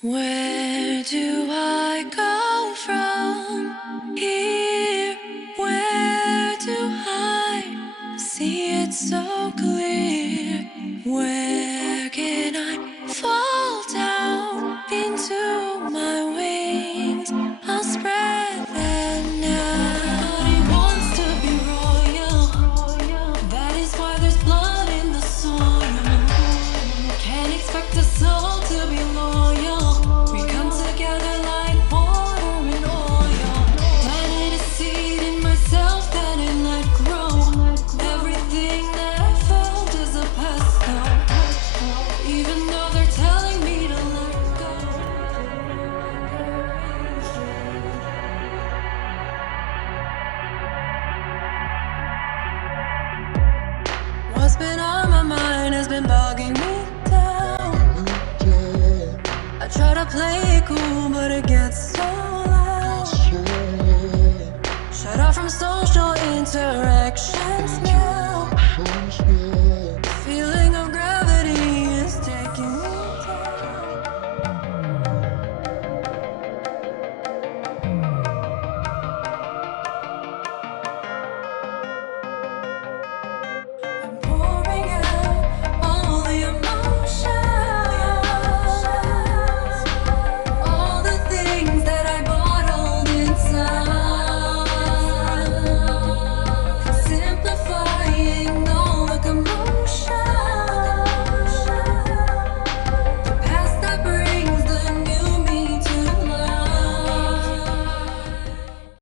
Where do I go from here? Where do I see it so clear? Where can I fall down into my wings? I'll spread them now. He wants to be royal. That is why there's blood in the soil. Can't expect us all to be loyal. We come together like water and oil. Planted a seed in myself that it let grow. Everything that I felt is a past now. Even though they're telling me to let go. What's been on my mind has been bugging me down. I try to play it cool, but it gets so loud. Shut off from social interaction.